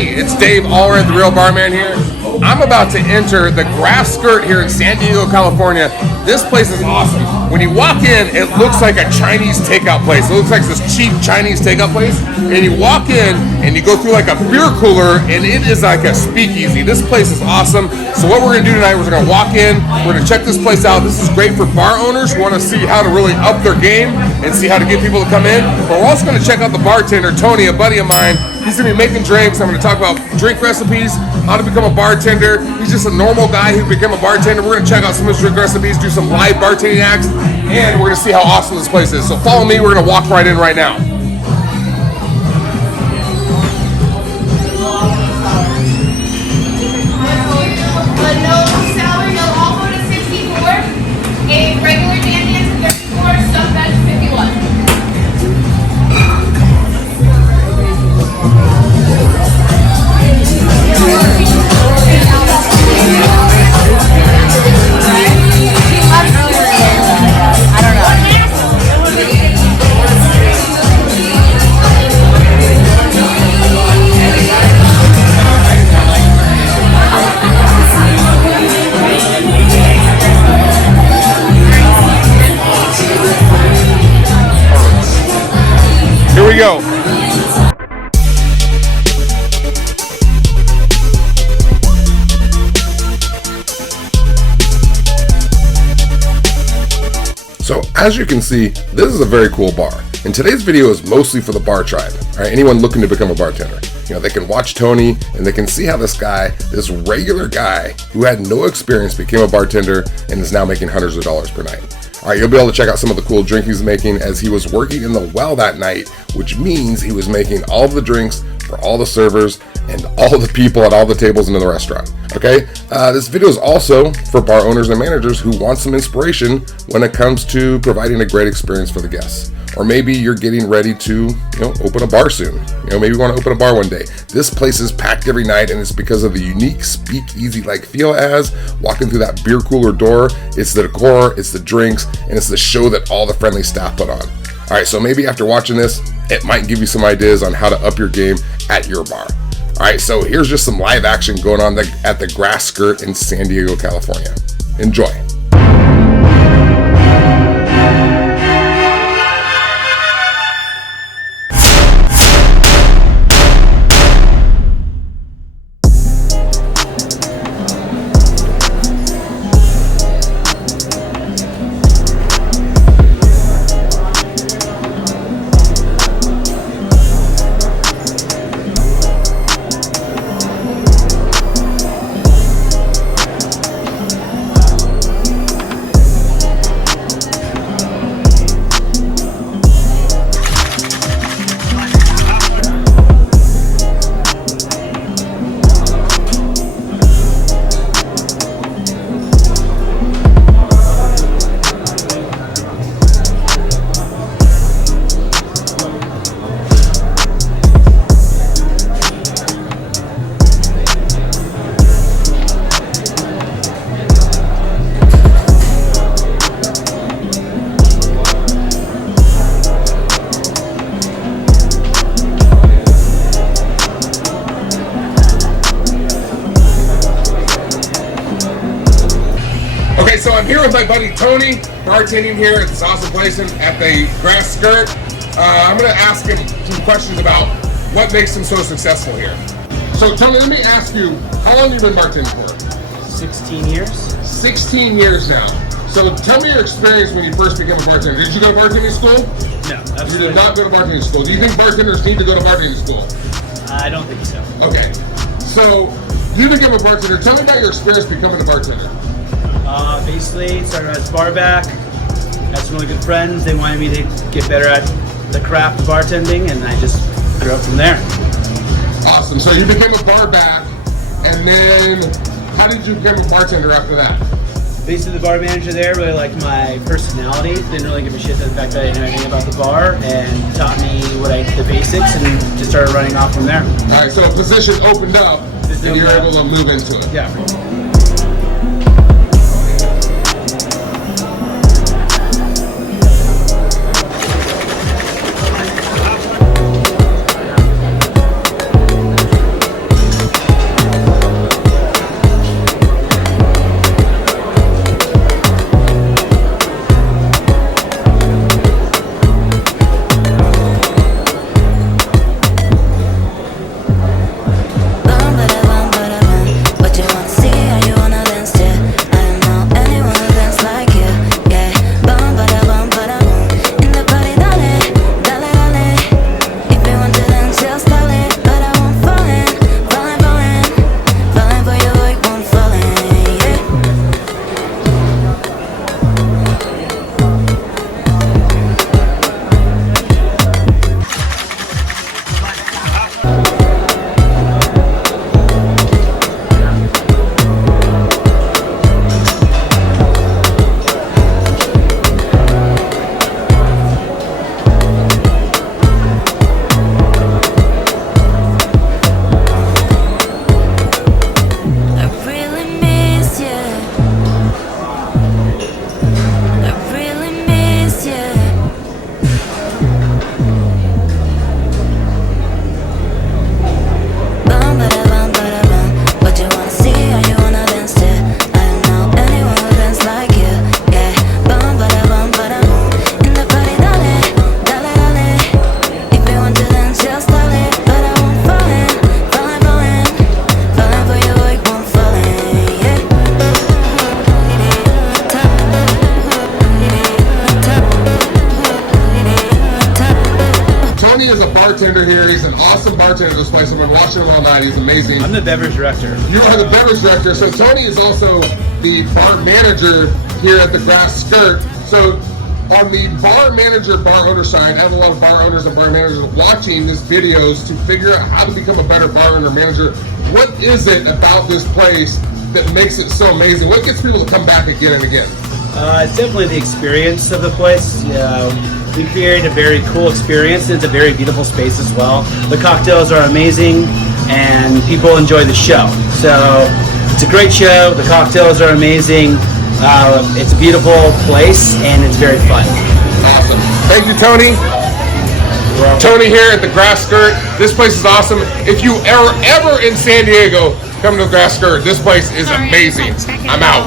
Hey, it's Dave Allred, the Real Barman here. I'm about to enter the Grass Skirt here in San Diego, California. This place is awesome. When you walk in, it looks like a Chinese takeout place. It looks like this cheap Chinese takeout place. And you walk in and you go through like a beer cooler and it is like a speakeasy. This place is awesome. So what we're gonna do tonight, we're gonna walk in, we're gonna check this place out. This is great for bar owners who wanna see how to really up their game and see how to get people to come in. But we're also gonna check out the bartender, Tony, a buddy of mine. He's gonna be making drinks. I'm gonna talk about drink recipes, how to become a bartender. He's just a normal guy who became a bartender. We're gonna check out some of his drink recipes, do some live bartending acts, and we're gonna see how awesome this place is. So follow me, we're gonna walk right in right now. No salad, no all go to 64. A regular dandy is 34, stuffed veg 51. Here we go. So as you can see, this is a very cool bar. And today's video is mostly for the bar tribe, all right? Anyone looking to become a bartender. You know, they can watch Tony and they can see how this guy, this regular guy who had no experience, became a bartender and is now making hundreds of dollars per night. All right, you'll be able to check out some of the cool drinks he's making as he was working in the well that night, which means he was making all of the drinks for all the servers and all the people at all the tables in the restaurant. Okay, this video is also for bar owners and managers who want some inspiration when it comes to providing a great experience for the guests. Or maybe you're getting ready to, open a bar soon. Maybe you want to open a bar one day. This place is packed every night, and it's because of the unique speakeasy-like feel it has. Walking through that beer cooler door, it's the decor, it's the drinks, and it's the show that all the friendly staff put on. All right, so maybe after watching this, it might give you some ideas on how to up your game at your bar. All right, so here's just some live action going on at the Grass Skirt in San Diego, California. Enjoy. So I'm here with my buddy Tony, bartending here at this awesome place at the Grass Skirt. I'm going to ask him some questions about what makes him so successful here. So Tony, let me ask you, how long have you been bartending for? 16 years. 16 years now. So tell me your experience when you first became a bartender. Did you go to bartending school? No, absolutely. You did not go to bartending school. Do you think bartenders need to go to bartending school? I don't think so. Okay. So you became a bartender. Tell me about your experience becoming a bartender. Basically, started as a bar back, had some really good friends. They wanted me to get better at the craft of bartending, and I just grew up from there. Awesome. So you became a bar back, and then how did you become a bartender after that? Basically, the bar manager there really liked my personality. Didn't really give a shit to the fact that I didn't know anything about the bar, and taught me the basics, and just started running off from there. All right. So a position opened up, and you're able to move into it. Yeah. bartender at this place. I've been watching him all night. He's amazing. I'm the beverage director. You are the beverage director. So Tony is also the bar manager here at the Grass Skirt. So on the bar manager, bar owner side, I have a lot of bar owners and bar managers watching these videos to figure out how to become a better bar owner manager. What is it about this place that makes it so amazing? What gets people to come back again and again? It's definitely the experience of the place. We created a very cool experience, and it's a very beautiful space as well. The cocktails are amazing, and people enjoy the show. So it's a great show. The cocktails are amazing. It's a beautiful place, and it's very fun. Awesome. Thank you, Tony. Tony here at the Grass Skirt. This place is awesome. If you are ever in San Diego, come to the Grass Skirt. This place is amazing. I'm out.